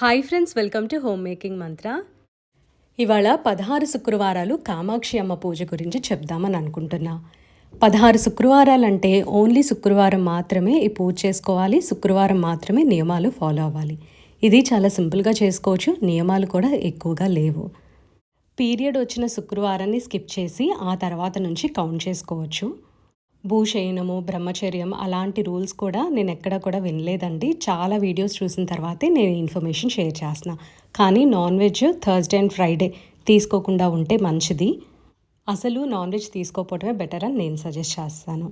Hi friends, welcome to home making మంత్ర. ఇవాళ 16 శుక్రవారాలు కామాక్షి అమ్మ పూజ గురించి చెప్దామని అనుకుంటున్నా. 16 శుక్రవారాలంటే ఓన్లీ శుక్రవారం మాత్రమే ఈ పూజ చేసుకోవాలి, శుక్రవారం మాత్రమే నియమాలు ఫాలో అవ్వాలి. ఇది చాలా సింపుల్గా చేసుకోవచ్చు, నియమాలు కూడా ఎక్కువగా లేవు. పీరియడ్ వచ్చిన శుక్రవారాన్ని స్కిప్ చేసి ఆ తర్వాత నుంచి కౌంట్ చేసుకోవచ్చు. భూశయనము, బ్రహ్మచర్యం అలాంటి రూల్స్ కూడా నేను ఎక్కడ కూడా వినలేదండి. చాలా వీడియోస్ చూసిన తర్వాతే నేను ఇన్ఫర్మేషన్ షేర్ చేస్తున్నా. కానీ non veg Thursday and Friday తీసుకోకుండా ఉంటే మంచిది. అసలు నాన్ వెజ్ తీసుకోకపోవడమే బెటర్ అని నేను సజెస్ట్ చేస్తాను.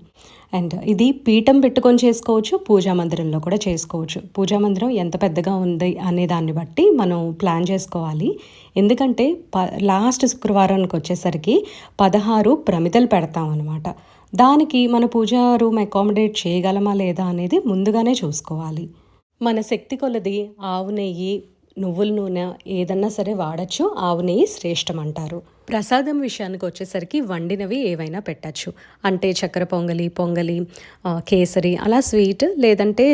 అండ్ ఇది పీఠం పెట్టుకొని చేసుకోవచ్చు, పూజా మందిరంలో కూడా చేసుకోవచ్చు. పూజా మందిరం ఎంత పెద్దగా ఉంది అనే దాన్ని బట్టి మనం ప్లాన్ చేసుకోవాలి. ఎందుకంటే లాస్ట్ శుక్రవారానికి వచ్చేసరికి 16 ప్రమిదలు పెడతాం అనమాట. దానికి మన పూజా రూమ్ అకామిడేట్ చేయగలమా లేదా అనేది ముందుగానే చూసుకోవాలి. మన శక్తి కొలది ఆవు నెయ్యి, నువ్వుల నూనె ఏదన్నా సరే వాడచ్చు. ఆవు నెయ్యి శ్రేష్టం అంటారు. ప్రసాదం విషయానికి వచ్చేసరికి వండినవి ఏవైనా పెట్టచ్చు. అంటే చక్కెర పొంగలి, కేసరి అలా స్వీట్, లేదంటే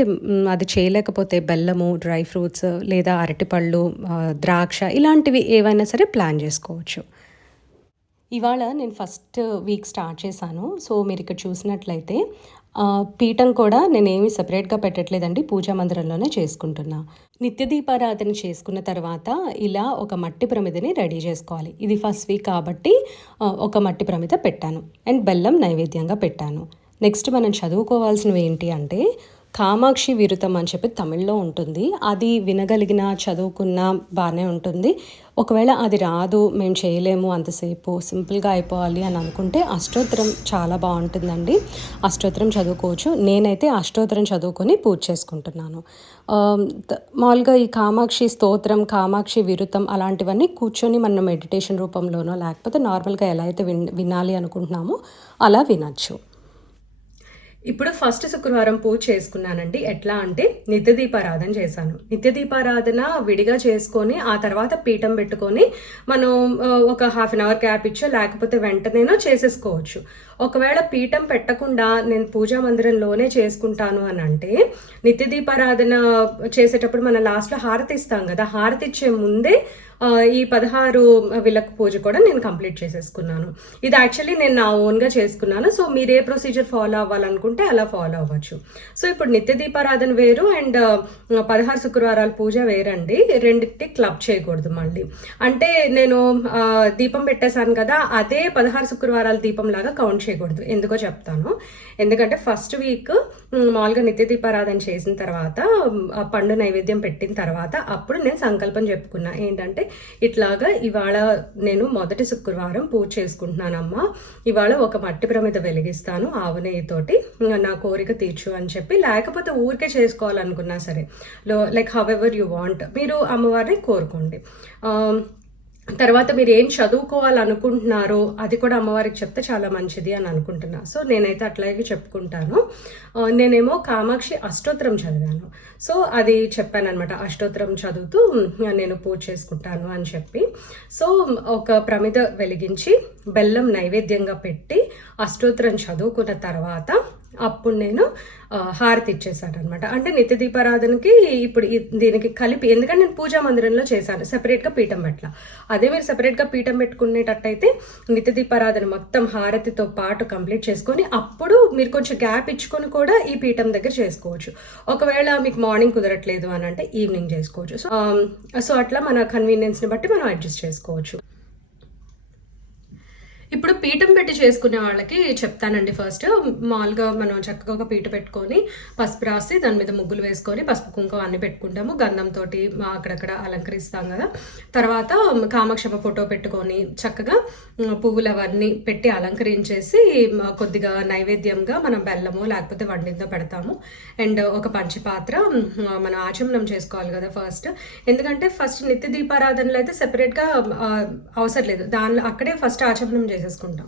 అది చేయలేకపోతే బెల్లము, డ్రై ఫ్రూట్స్ లేదా అరటిపళ్ళు, ద్రాక్ష ఇలాంటివి ఏవైనా సరే ప్లాన్ చేసుకోవచ్చు. ఇవాళ నేను ఫస్ట్ వీక్ స్టార్ట్ చేశాను. సో మీరు ఇక్కడ చూసినట్లయితే పీఠం కూడా నేనేమి సపరేట్గా పెట్టట్లేదండి, పూజా మందిరంలోనే చేసుకుంటున్నా. నిత్య దీపారాధన చేసుకున్న తర్వాత ఇలా ఒక మట్టి ప్రమిదని రెడీ చేసుకోవాలి. ఇది ఫస్ట్ వీక్ కాబట్టి ఒక మట్టి ప్రమిద పెట్టాను అండ్ బెల్లం నైవేద్యంగా పెట్టాను. నెక్స్ట్ మనం చదువుకోవాల్సినవి ఏంటి అంటే కామాక్షి విరుతం అని చెప్పి తమిళ్లో ఉంటుంది. అది వినగలిగిన చదువుకున్న బాగానే ఉంటుంది. ఒకవేళ అది రాదు, మేము చేయలేము, అంతసేపు సింపుల్గా అయిపోవాలి అని అనుకుంటే అష్టోత్తరం చాలా బాగుంటుందండి. అష్టోత్తరం చదువుకోవచ్చు. నేనైతే అష్టోత్తరం చదువుకొని పూజ చేసుకుంటున్నాను. మామూలుగా ఈ కామాక్షి స్తోత్రం, కామాక్షి విరుతం అలాంటివన్నీ కూర్చొని మనం మెడిటేషన్ రూపంలోనో లేకపోతే నార్మల్గా ఎలా అయితే వినాలి అనుకుంటున్నామో అలా వినచ్చు. ఇప్పుడు ఫస్ట్ శుక్రవారం పూజ చేసుకున్నానండి. ఎట్లా అంటే నిత్య దీపారాధన చేశాను. నిత్య దీపారాధన విడిగా చేసుకొని ఆ తర్వాత పీఠం పెట్టుకొని మనం ఒక హాఫ్ అన్ అవర్ గ్యాప్ ఇచ్చో లేకపోతే వెంటనేనో చేసేసుకోవచ్చు. ఒకవేళ పీఠం పెట్టకుండా నేను పూజా మందిరంలోనే చేసుకుంటాను అని అంటే నిత్య దీపారాధన చేసేటప్పుడు మనం లాస్ట్లో హారతి ఇస్తాం కదా, హారతి ఇచ్చే ముందే ఈ 16 విలక్ పూజ కూడా నేను కంప్లీట్ చేసేసుకున్నాను. ఇది యాక్చువల్లీ నేను నా ఓన్గా చేసుకున్నాను. సో మీరు ఏ ప్రొసీజర్ ఫాలో అవ్వాలనుకుంటే అలా ఫాలో అవ్వచ్చు. సో ఇప్పుడు నిత్య దీపారాధన వేరు అండ్ 16 శుక్రవారాల పూజ వేరండి. రెండింటి క్లబ్ చేయకూడదు మళ్ళీ. అంటే నేను దీపం పెట్టేశాను కదా, అదే 16 శుక్రవారాల దీపం లాగా కౌంట్ చేయకూడదు. ఎందుకో చెప్తాను. ఎందుకంటే ఫస్ట్ వీక్ మామూలుగా నిత్య దీపారాధన చేసిన తర్వాత పండు నైవేద్యం పెట్టిన తర్వాత అప్పుడు నేను సంకల్పం చెప్పుకున్నా. ఏంటంటే ఇట్లాగా ఇవాళ నేను మొదటి శుక్రవారం పూజ చేసుకుంటున్నానమ్మా, ఇవాళ ఒక మట్టి ప్రమిద వెలిగిస్తాను ఆవు నెయ్యితోటి, నా కోరిక తీర్చు అని చెప్పి. లేకపోతే ఊరికే చేసుకోవాలనుకున్నా సరే, like how ever you want, మీరు అమ్మవారిని కోరుకోండి. తర్వాత మీరు ఏం చదువుకోవాలనుకుంటున్నారో అది కూడా అమ్మవారికి చెప్తే చాలా మంచిది అని అనుకుంటున్నా. సో నేనైతే అట్లాగే చెప్పుకుంటాను. నేనేమో కామాక్షి అష్టోత్తరం చదివాను. సో అది చెప్పాను అనమాట, అష్టోత్తరం చదువుతూ నేను పూజ చేసుకుంటాను అని చెప్పి. సో ఒక ప్రమిద వెలిగించి బెల్లం నైవేద్యంగా పెట్టి అష్టోత్తరం చదువుకున్న తర్వాత అప్పుడు నేను హారతి ఇచ్చేసాను అనమాట. అంటే నిత్య దీపారాధనకి ఇప్పుడు దీనికి కలిపి, ఎందుకంటే నేను పూజా మందిరంలో చేశాను, సెపరేట్గా పీఠం పెట్టల. అదే మీరు సెపరేట్గా పీఠం పెట్టుకునేటట్టయితే నిత్య దీపారాధన మొత్తం హారతితో పాటు కంప్లీట్ చేసుకొని అప్పుడు మీరు కొంచెం గ్యాప్ ఇచ్చుకొని కూడా ఈ పీఠం దగ్గర చేసుకోవచ్చు. ఒకవేళ మీకు మార్నింగ్ కుదరట్లేదు అని అంటే ఈవినింగ్ చేసుకోవచ్చు. సో అట్లా మన కన్వీనియన్స్ని బట్టి మనం అడ్జస్ట్ చేసుకోవచ్చు. ఇప్పుడు పీఠం పెట్టి చేసుకునే వాళ్ళకి చెప్తానండి. ఫస్ట్ మామూలుగా మనం చక్కగా ఒక పీట పెట్టుకొని పసుపు రాసి దాని మీద ముగ్గులు వేసుకొని పసుపు కుంకుమ అన్ని పెట్టుకుంటాము. గంధంతో అక్కడక్కడ అలంకరిస్తాం కదా. తర్వాత కామాక్షమ్మ ఫోటో పెట్టుకొని చక్కగా పువ్వులు అవన్నీ పెట్టి అలంకరించేసి కొద్దిగా నైవేద్యంగా మనం బెల్లము లేకపోతే వండిందో పెడతాము. అండ్ ఒక పంచపాత్ర మనం ఆచమనం చేసుకోవాలి కదా ఫస్ట్. ఎందుకంటే ఫస్ట్ నిత్య దీపారాధనలు అయితే సెపరేట్గా అవసరం లేదు, దానిలో అక్కడే ఫస్ట్ ఆచమనం చేసేసుకుంటాం.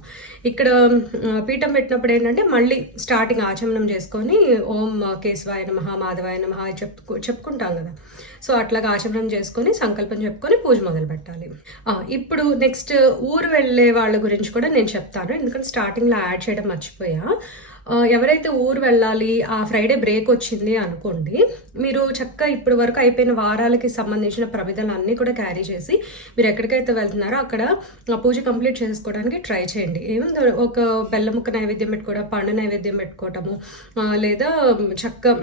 ఇక్కడ పీఠం పెట్టినప్పుడు ఏంటంటే మళ్ళీ స్టార్టింగ్ ఆచమనం చేసుకొని ఓం కేశవాయ నమః, మాధవాయ నమః చెప్పుకుంటాం కదా. సో అట్లాగా ఆచమనం చేసుకొని సంకల్పం చెప్పుకొని పూజ మొదలు పెట్టాలి. ఇప్పుడు నెక్స్ట్ ఊరు వెళ్ళే వాళ్ళ గురించి కూడా నేను చెప్తాను, ఎందుకంటే స్టార్టింగ్లో యాడ్ చేయడం మర్చిపోయా. ఎవరైతే ఊరు వెళ్ళాలి ఆ ఫ్రైడే బ్రేక్ వచ్చింది అనుకోండి, మీరు చక్కగా ఇప్పటి వరకు అయిపోయిన వారాలకి సంబంధించిన ప్రమిదలు అన్నీ కూడా క్యారీ చేసి మీరు ఎక్కడికైతే వెళ్తున్నారో అక్కడ పూజ కంప్లీట్ చేసుకోవడానికి ట్రై చేయండి. ఏముంది, ఒక బెల్లం ముక్క నైవేద్యం పెట్టుకోవడం, పండు నైవేద్యం పెట్టుకోవటము, లేదా చక్క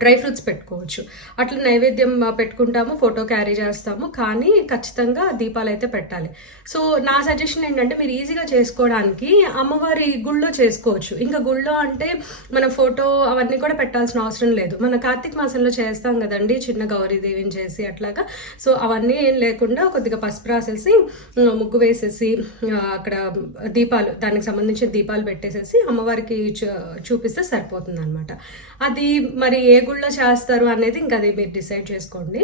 డ్రై ఫ్రూట్స్ పెట్టుకోవచ్చు. అట్లా నైవేద్యం పెట్టుకుంటాము, ఫోటో క్యారీ చేస్తాము, కానీ ఖచ్చితంగా దీపాలు అయితే పెట్టాలి. సో నా సజెషన్ ఏంటంటే మీరు ఈజీగా చేసుకోవడానికి అమ్మవారి గుళ్ళో చేసుకోవచ్చు. ఇంకా గుళ్ళో అంటే మన ఫోటో అవన్నీ కూడా పెట్టాల్సిన అవసరం లేదు. మన కార్తీక మాసంలో చేస్తాం కదండి, చిన్న గౌరీదేవిని చేసి అట్లాగా. సో అవన్నీ ఏం లేకుండా కొద్దిగా పసుపు రాసేసి ముగ్గు వేసేసి అక్కడ దీపాలు, దానికి సంబంధించిన దీపాలు పెట్టేసేసి అమ్మవారికి చూపిస్తే సరిపోతుంది అనమాట. అది మరి ఏ గుళ్ళో చేస్తారు అనేది ఇంకా అది మీరు డిసైడ్ చేసుకోండి.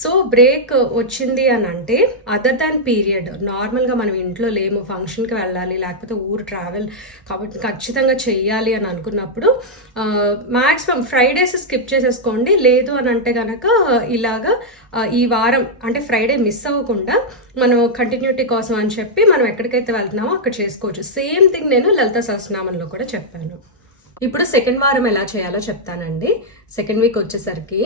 సో బ్రేక్ వచ్చింది అని అంటే అదర్ దాన్ పీరియడ్, నార్మల్గా మనం ఇంట్లో లేము, ఫంక్షన్కి వెళ్ళాలి, లేకపోతే ఊరు ట్రావెల్ కాబట్టి ఖచ్చితంగా చెయ్యాలి అని అనుకున్నప్పుడు మ్యాక్సిమం ఫ్రైడేస్ స్కిప్ చేసేసుకోండి. లేదు అని అంటే కనుక ఇలాగా ఈ వారం అంటే ఫ్రైడే మిస్ అవ్వకుండా మనం కంటిన్యూటీ కోసం అని చెప్పి మనం ఎక్కడికైతే వెళ్తున్నామో అక్కడ చేసుకోవచ్చు. సేమ్ థింగ్ నేను లలిత సహస్రనామంలో కూడా చెప్పాను. ఇప్పుడు సెకండ్ వారం ఎలా చేయాలో చెప్తానండి. సెకండ్ వీక్ వచ్చేసరికి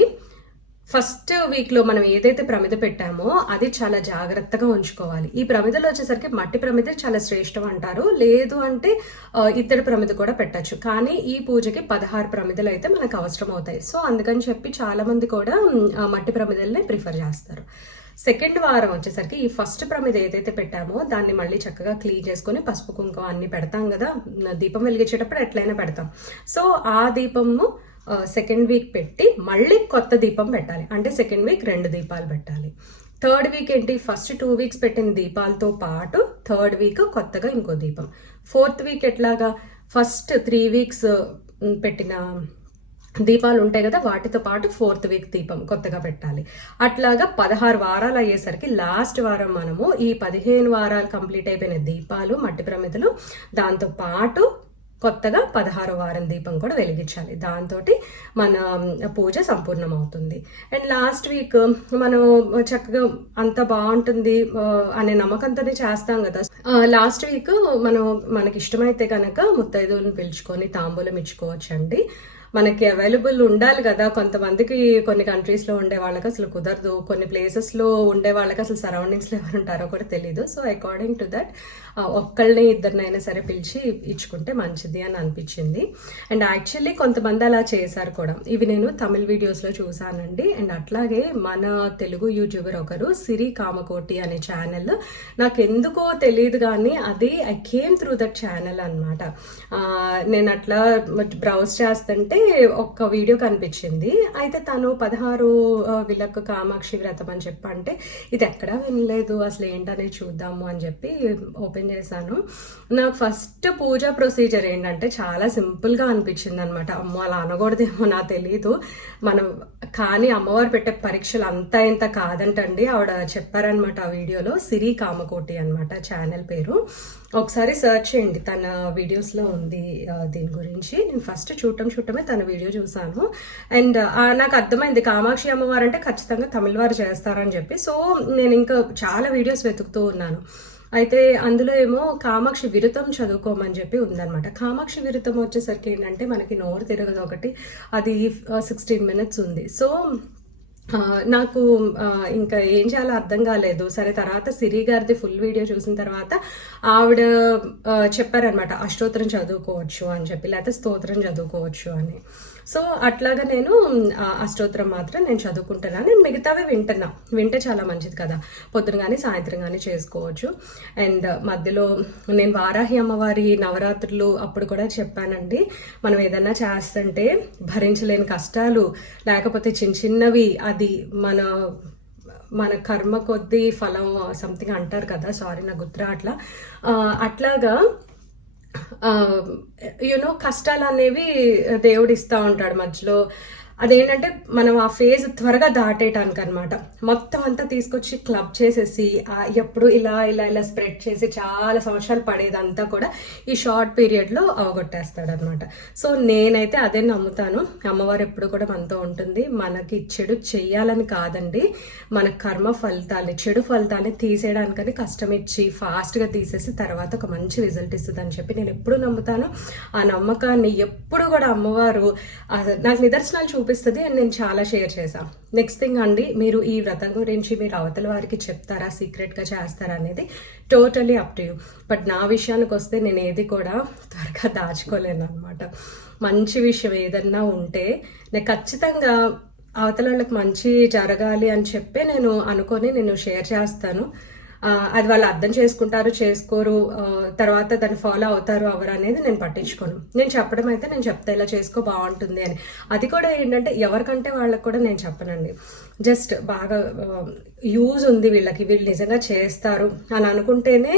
ఫస్ట్ వీక్లో మనం ఏదైతే ప్రమిద పెట్టామో అది చాలా జాగ్రత్తగా ఉంచుకోవాలి. ఈ ప్రమిదలు వచ్చేసరికి మట్టి ప్రమిద చాలా శ్రేష్టం అంటారు, లేదు అంటే ఇత్తడి ప్రమిద కూడా పెట్టచ్చు. కానీ ఈ పూజకి 16 ప్రమిదలు అయితే మనకు అవసరం అవుతాయి. సో అందుకని చెప్పి చాలామంది కూడా మట్టి ప్రమిదల్ని ప్రిఫర్ చేస్తారు. సెకండ్ వారం వచ్చేసరికి ఈ ఫస్ట్ ప్రమిద ఏదైతే పెట్టామో దాన్ని మళ్ళీ చక్కగా క్లీన్ చేసుకొని పసుపు కుంకుమ అన్ని పెడతాం కదా, దీపం వెలిగించేటప్పుడు ఎట్లయినా పెడతాం. సో ఆ దీపము సెకండ్ వీక్ పెట్టి మళ్ళీ కొత్త దీపం పెట్టాలి. అంటే సెకండ్ వీక్ 2 దీపాలు పెట్టాలి. థర్డ్ వీక్ ఏంటి, ఫస్ట్ 2 వీక్స్ పెట్టిన దీపాలతో పాటు థర్డ్ వీక్ కొత్తగా ఇంకో దీపం. ఫోర్త్ వీక్ ఎట్లాగా, ఫస్ట్ 3 వీక్స్ పెట్టిన దీపాలు ఉంటాయి కదా, వాటితో పాటు ఫోర్త్ వీక్ దీపం కొత్తగా పెట్టాలి. అట్లాగా 16 వారాలు అయ్యేసరికి లాస్ట్ వారం మనము ఈ 15 వారాలు కంప్లీట్ అయిపోయిన దీపాలు మట్టి ప్రమిదలు దాంతో పాటు కొత్తగా 16 వారం దీపం కూడా వెలిగించాలి. దాంతో మన పూజ సంపూర్ణమవుతుంది. అండ్ లాస్ట్ వీక్ మనం చక్కగా అంత బాగుంటుంది అనే నమ్మకంతోనే చేస్తాం కదా. లాస్ట్ వీక్ మనం మనకి ఇష్టమైతే కనుక ముత్తైదువులను పిలుచుకొని తాంబూలం ఇచ్చుకోవచ్చండి. మనకి అవైలబుల్ ఉండాలి కదా, కొంతమందికి కొన్ని కంట్రీస్లో ఉండే వాళ్ళకి అసలు కుదరదు, కొన్ని ప్లేసెస్లో ఉండే వాళ్ళకి అసలు సరౌండింగ్స్లో ఎవరు ఉంటారో కూడా తెలీదు. సో అకార్డింగ్ టు దట్ ఒక్కళ్ళని ఇద్దరినైనా సరే పిలిచి ఇచ్చుకుంటే మంచిది అని అనిపించింది. అండ్ యాక్చువల్లీ కొంతమంది అలా చేశారు కూడా, ఇవి నేను తమిళ వీడియోస్లో చూసానండి. అండ్ అట్లాగే మన తెలుగు యూట్యూబర్ ఒకరు సిరి కామకోటి అనే ఛానల్, నాకు ఎందుకో తెలియదు కానీ అది I came through that channel అనమాట. నేను అట్లా బ్రౌజ్ చేస్తుంటే ఒక వీడియో కనిపించింది. అయితే తను 16 విలక్కు కామాక్షి వ్రతం అని చెప్పి అంటే ఇది ఎక్కడా వినలేదు, అసలు ఏంటనేది చూద్దాము అని చెప్పి ఓపెన్ చేశాను. నాకు ఫస్ట్ పూజా ప్రొసీజర్ ఏంటంటే చాలా సింపుల్గా అనిపించింది అనమాట. అమ్మో అలా అనకూడదేమో నాకు తెలీదు మనం, కానీ అమ్మవారు పెట్టే పరీక్షలు అంతా ఇంత కాదంటండి. ఆవిడ చెప్పారనమాట ఆ వీడియోలో. సిరి కామకోటి అనమాట ఛానల్ పేరు, ఒకసారి సర్చ్ చేయండి, తన వీడియోస్లో ఉంది దీని గురించి. నేను ఫస్ట్ చూడటమే తన వీడియో చూసాను. అండ్ నాకు అర్థమైంది కామాక్షి అమ్మవారు అంటే ఖచ్చితంగా తమిళ వారు చేస్తారని చెప్పి. సో నేను ఇంకా చాలా వీడియోస్ వెతుకుతూ ఉన్నాను. అయితే అందులో ఏమో కామాక్షి విరుతం చదువుకోమని చెప్పి ఉందన్నమాట. కామాక్షి విరుతం వచ్చేసరికి ఏంటంటే మనకి నోరు తిరగదు ఒకటి, అది 16 minutes ఉంది. సో నాకు ఇంకా ఏం చేయాలో అర్థం కాలేదు. సరే తర్వాత సిరి గారిది ఫుల్ వీడియో చూసిన తర్వాత ఆవిడ చెప్పారనమాట అష్టోత్తరం చదువుకోవచ్చు అని చెప్పి, లేకపోతే స్తోత్రం చదువుకోవచ్చు అని. సో అట్లాగా నేను అష్టోత్తరం మాత్రం నేను చదువుకుంటున్నాను. నేను మిగతావి వింటే చాలా మంచిది కదా, పొద్దున కానీ సాయంత్రం కానీ చేసుకోవచ్చు. అండ్ మధ్యలో నేను వారాహి అమ్మవారి నవరాత్రులు అప్పుడు కూడా చెప్పానండి, మనం ఏదన్నా చేస్తుంటే భరించలేని కష్టాలు లేకపోతే చిన్నవి అది మన కర్మ కొద్దీ ఫలం సంథింగ్ అంటారు కదా, సారీ నాకు గుర్తు అట్లా అట్లాగా కష్టాలు అనేవి దేవుడు ఇస్తూ ఉంటాడు మధ్యలో. అదేంటంటే మనం ఆ ఫేజ్ త్వరగా దాటేయటానికి అనమాట. మొత్తం అంతా తీసుకొచ్చి క్లబ్ చేసేసి ఎప్పుడు ఇలా ఇలా ఇలా స్ప్రెడ్ చేసి చాలా సంవత్సరాలు పడేదంతా కూడా ఈ షార్ట్ పీరియడ్లో అవగొట్టేస్తాడనమాట. సో నేనైతే అదే నమ్ముతాను. అమ్మవారు ఎప్పుడు కూడా మనతో ఉంటుంది. మనకి చెడు చెయ్యాలని కాదండి, మన కర్మ ఫలితాలు, చెడు ఫలితాన్ని తీసేయడానికని కష్టం ఇచ్చి ఫాస్ట్గా తీసేసి తర్వాత ఒక మంచి రిజల్ట్ ఇస్తుంది అని చెప్పి నేను ఎప్పుడు నమ్ముతాను. ఆ నమ్మకాన్ని ఎప్పుడు కూడా అమ్మవారు నాకు నిదర్శనాలు చూపిస్తుంది అండ్ నేను చాలా షేర్ చేశాను. నెక్స్ట్ థింగ్ అండి, మీరు ఈ వ్రతం గురించి మీరు అవతల వారికి చెప్తారా, సీక్రెట్గా చేస్తారా అనేది totally up to you. But నా విషయానికి వస్తే నేను ఏది కూడా త్వరగా దాచుకోలేను అనమాట. మంచి విషయం ఏదన్నా ఉంటే నేను ఖచ్చితంగా అవతల వాళ్ళకి మంచి జరగాలి అని చెప్పి నేను అనుకొని నేను షేర్ చేస్తాను. అది వాళ్ళు అర్థం చేసుకుంటారు చేసుకోరు, తర్వాత దాన్ని ఫాలో అవుతారు అవరు అనేది నేను పట్టించుకోను. నేను చెప్పడం అయితే నేను చెప్తా ఇలా చేసుకో బాగుంటుంది అని. అది కూడా ఏంటంటే ఎవరికంటే వాళ్ళకి కూడా నేను చెప్పనండి, జస్ట్ బాగా యూజ్ ఉంది వీళ్ళకి, వీళ్ళు నిజంగా చేస్తారు అని అనుకుంటేనే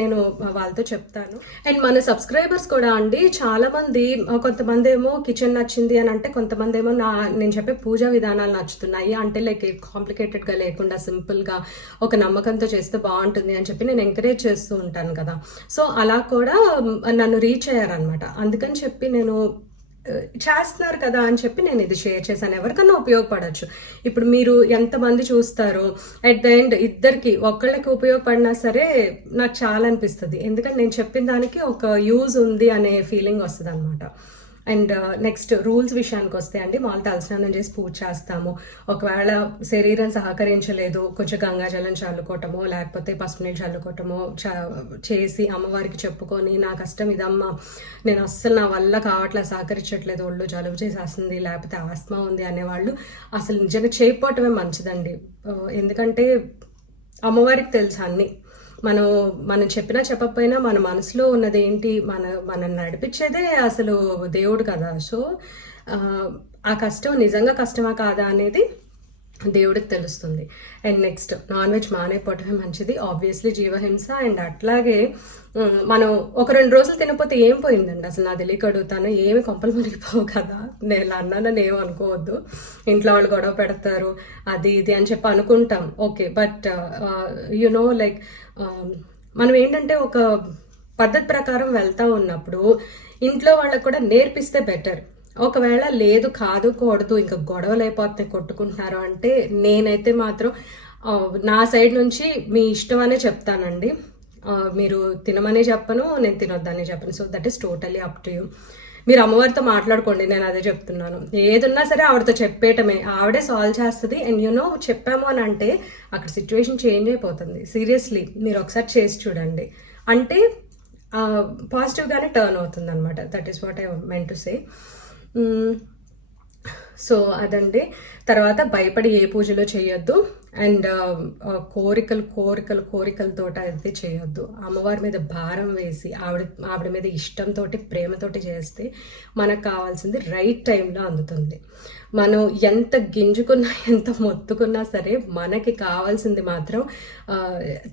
నేను వాళ్ళతో చెప్తాను. అండ్ మన సబ్స్క్రైబర్స్ కూడా అండి చాలా మంది, కొంతమంది ఏమో కిచెన్ నచ్చింది అని అంటే, కొంతమంది ఏమో నేను చెప్పే పూజా విధానాలు నచ్చుతున్నాయి అంటే లైక్ కాంప్లికేటెడ్గా లేకుండా సింపుల్గా ఒక నమ్మకంతో చేస్తే బాగుంటుంది అని చెప్పి నేను ఎంకరేజ్ చేస్తూ ఉంటాను కదా. సో అలా కూడా నన్ను రీచ్ అయ్యారనమాట. అందుకని చెప్పి నేను చేస్తున్నారు కదా అని చెప్పి నేను ఇది షేర్ చేశాను. ఎవరికన్నా ఉపయోగపడవచ్చు. ఇప్పుడు మీరు ఎంతమంది చూస్తారు, అట్ ద ఎండ్ ఇద్దరికి ఒకళ్ళకి ఉపయోగపడినా సరే నాకు చాలా అనిపిస్తుంది. ఎందుకంటే నేను చెప్పిన దానికి ఒక యూజ్ ఉంది అనే ఫీలింగ్ వస్తుంది అనమాట. అండ్ నెక్స్ట్ రూల్స్ విషయానికి వస్తే అండి, మామూలు తలస్నానం చేసి పూజ చేస్తాము. ఒకవేళ శరీరం సహకరించలేదు, కొంచెం గంగాజలం చల్లుకోవటమో లేకపోతే పసుపు నీళ్ళు చల్లుకోవటమో చేసి అమ్మవారికి చెప్పుకొని నా కష్టం ఇదమ్మా, నేను అస్సలు నా వల్ల కావట్లా, సహకరించట్లేదు, ఒళ్ళు జలుబు చేసేస్తుంది లేకపోతే ఆస్మా ఉంది అనేవాళ్ళు అసలు నిజంగా చేయకపోవటమే మంచిదండి. ఎందుకంటే అమ్మవారికి తెలుసు అన్నీ. మనం చెప్పినా చెప్పకపోయినా మన మనసులో ఉన్నది ఏంటి, మనం నడిపించేదే అసలు దేవుడు కదా. సో ఆ కష్టం నిజంగా కష్టమా కాదా అనేది దేవుడికి తెలుస్తుంది. అండ్ నెక్స్ట్ నాన్ వెజ్ మానేపోవటమే మంచిది, ఆబ్వియస్లీ జీవహింస. అండ్ అట్లాగే మనం ఒక 2 రోజులు తినకపోతే ఏం పోయిందండి అసలు, నా తెలియక అడుగుతాను, ఏమి కొంపలు మునిగిపోవు కదా. నేను అన్నానని ఏం అనుకోవద్దు, ఇంట్లో వాళ్ళు గొడవ పెడతారు అది ఇది అని చెప్పి అనుకుంటాం, ఓకే. బట్ యునో లైక్ మనం ఏంటంటే ఒక పద్ధతి ప్రకారం వెళ్తా ఉన్నప్పుడు ఇంట్లో వాళ్ళకు కూడా నేర్పిస్తే బెటర్. ఒకవేళ లేదు కాదు కూడదు ఇంకా గొడవలు అయిపోతాయి కొట్టుకుంటున్నారు అంటే నేనైతే మాత్రం నా సైడ్ నుంచి మీ ఇష్టం అనే చెప్తానండి. మీరు తినమనే చెప్పను, నేను తినొద్దనే చెప్పను. So that is totally up to you. మీరు అమ్మవారితో మాట్లాడుకోండి, నేను అదే చెప్తున్నాను. ఏదున్నా సరే ఆవిడతో చెప్పేయటమే, ఆవిడే సాల్వ్ చేస్తుంది. అండ్ యూనో చెప్పాము అని అంటే అక్కడ సిచ్యువేషన్ చేంజ్ అయిపోతుంది. సీరియస్లీ మీరు ఒకసారి చేసి చూడండి, అంటే పాజిటివ్గానే టర్న్ అవుతుంది అనమాట. That is what I meant to say. So అదండి. తర్వాత భయపడి ఏ పూజలో చేయొద్దు. అండ్ కోరికలతో అయితే చేయొద్దు. అమ్మవారి మీద భారం వేసి ఆవిడ మీద ఇష్టంతో ప్రేమతోటి చేస్తే మనకు కావాల్సింది రైట్ టైంలో అందుతుంది. మనం ఎంత గింజుకున్నా ఎంత మొత్తుకున్నా సరే మనకి కావాల్సింది మాత్రం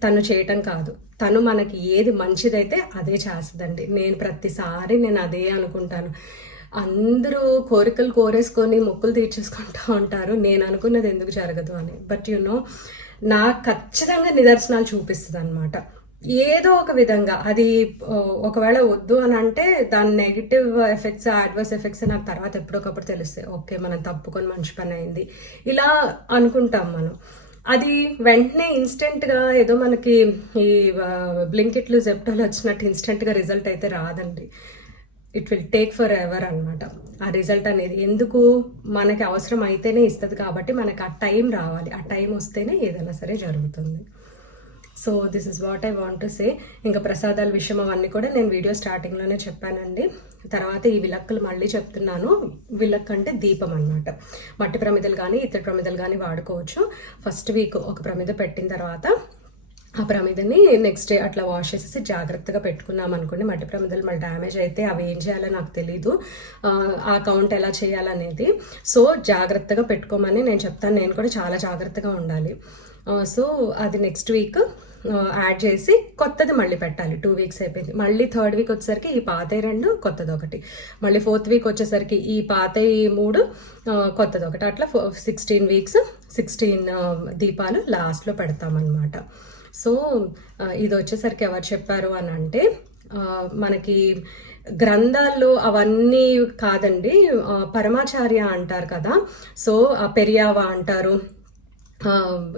తను చేయటం కాదు, తను మనకి ఏది మంచిదైతే అదే చేస్తుందండి. ప్రతిసారి నేను అదే అనుకుంటాను. అందరూ కోరికలు కోరేసుకొని మొక్కులు తీర్చేసుకుంటూ ఉంటారు, నేను అనుకున్నది ఎందుకు జరగదు అని. బట్ యునో నాకు ఖచ్చితంగా నిదర్శనాలు చూపిస్తుంది అనమాట. ఏదో ఒక విధంగా అది ఒకవేళ వద్దు అని అంటే దాని నెగిటివ్ ఎఫెక్ట్స్, అడ్వర్స్ ఎఫెక్ట్స్ నాకు తర్వాత ఎప్పుడొకప్పుడు తెలుస్తాయి. ఓకే మనం తప్పుకొని మంచి పని అయింది ఇలా అనుకుంటాం మనం. అది వెంటనే ఇన్స్టెంట్గా ఏదో మనకి ఈ బ్లింకిట్లు జెప్టోలు వచ్చినట్టు ఇన్స్టెంట్గా రిజల్ట్ అయితే రాదండి. It will take for ever అనమాట ఆ రిజల్ట్ అనేది. ఎందుకు, మనకి అవసరం అయితేనే ఇస్తుంది కాబట్టి మనకి ఆ టైం రావాలి, ఆ టైం వస్తేనే ఏదైనా సరే జరుగుతుంది. So this is what I want to say. ఇంకా ప్రసాదాల విషయం అవన్నీ కూడా నేను వీడియో స్టార్టింగ్లోనే చెప్పానండి. తర్వాత ఈ విలక్కులు మళ్ళీ చెప్తున్నాను. విలక్ అంటే దీపం అనమాట. మట్టి ప్రమిదలు కానీ ఇత్తడి ప్రమిదలు కానీ వాడుకోవచ్చు. ఫస్ట్ వీక్ ఒక ప్రమిద పెట్టిన తర్వాత ఆ ప్రమిదని నెక్స్ట్ డే అట్లా వాష్ చేసేసి జాగ్రత్తగా పెట్టుకున్నాం అనుకోండి. మట్టి ప్రమిదలు మళ్ళీ డ్యామేజ్ అయితే అవి ఏం చేయాలో నాకు తెలీదు, ఆ కౌంట్ ఎలా చేయాలనేది. సో జాగ్రత్తగా పెట్టుకోమని నేను చెప్తాను, నేను కూడా చాలా జాగ్రత్తగా ఉండాలి. సో అది నెక్స్ట్ వీక్ యాడ్ చేసి కొత్తది మళ్ళీ పెట్టాలి. 2 వీక్స్ అయిపోయింది. మళ్ళీ 3rd వీక్ వచ్చేసరికి ఈ పాతవి 2, కొత్తది ఒకటి, మళ్ళీ 4th వీక్ వచ్చేసరికి ఈ పాతవి 3, కొత్తది ఒకటి, అట్లా 16 వీక్స్ 16 దీపాలు లాస్ట్లో పెడతామన్నమాట. సో ఇది వచ్చేసరికి ఎవరు చెప్పారు అని అంటే మనకి గ్రంథాల్లో అవన్నీ కాదండి, పరమాచార్య అంటారు కదా, సో పెరియావా అంటారు,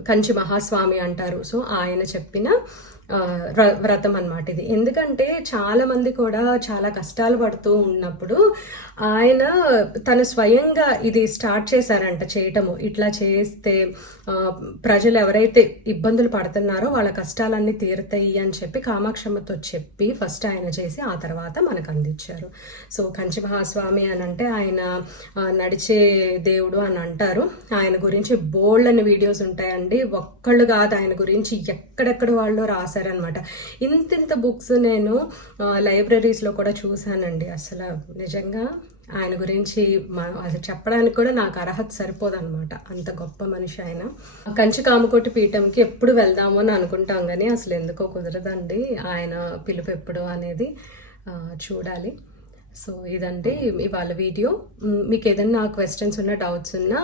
కంచి మహాస్వామి అంటారు. సో ఆయన చెప్పిన వ్రతం అన్నమాట ఇది. ఎందుకంటే చాలా మంది కూడా చాలా కష్టాలు పడుతూ ఉన్నప్పుడు ఆయన తన స్వయంగా ఇది స్టార్ట్ చేశారంట చేయటము. ఇట్లా చేస్తే ప్రజలు ఎవరైతే ఇబ్బందులు పడుతున్నారో వాళ్ళ కష్టాలన్నీ తీరుతాయి అని చెప్పి కామాక్షమ్మతో చెప్పి ఫస్ట్ ఆయన చేసి ఆ తర్వాత మనకు అందించారు. సో కంచి మహాస్వామి అని అంటే ఆయన నడిచే దేవుడు అని అంటారు. ఆయన గురించి బోల్డ్ అని వీడియోస్ ఉంటాయండి, ఒక్కళ్ళు కాదు, ఆయన గురించి ఎక్కడెక్కడ వాళ్ళు రాశారనమాట. ఇంత బుక్స్ నేను లైబ్రరీస్లో కూడా చూశానండి. అసలు నిజంగా ఆయన గురించి అసలు చెప్పడానికి కూడా నాకు అర్హత సరిపోదన్నమాట, అంత గొప్ప మనిషి ఆయన. కంచి కామకోటి పీఠంకి ఎప్పుడు వెళ్దాము అని అనుకుంటాం కానీ అసలు ఎందుకో కుదరదండి, ఆయన పిలుపు ఎప్పుడు అనేది చూడాలి. సో ఇదండి ఇవాళ వీడియో. మీకు ఏదైనా క్వశ్చన్స్ ఉన్నా, డౌట్స్ ఉన్నా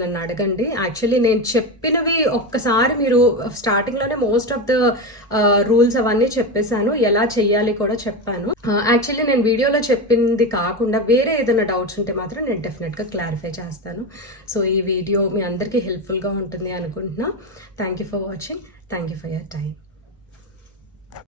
నన్ను అడగండి. యాక్చువల్లీ నేను చెప్పినవి ఒక్కసారి మీరు స్టార్టింగ్లోనే మోస్ట్ ఆఫ్ ద రూల్స్ అవన్నీ చెప్పేశాను, ఎలా చెయ్యాలి కూడా చెప్పాను. యాక్చువల్లీ నేను వీడియోలో చెప్పింది కాకుండా వేరే ఏదైనా డౌట్స్ ఉంటే మాత్రం నేను డెఫినెట్గా క్లారిఫై చేస్తాను. సో ఈ వీడియో మీ అందరికీ హెల్ప్ఫుల్గా ఉంటుంది అనుకుంటున్నా. Thank you for watching. Thank you for your time.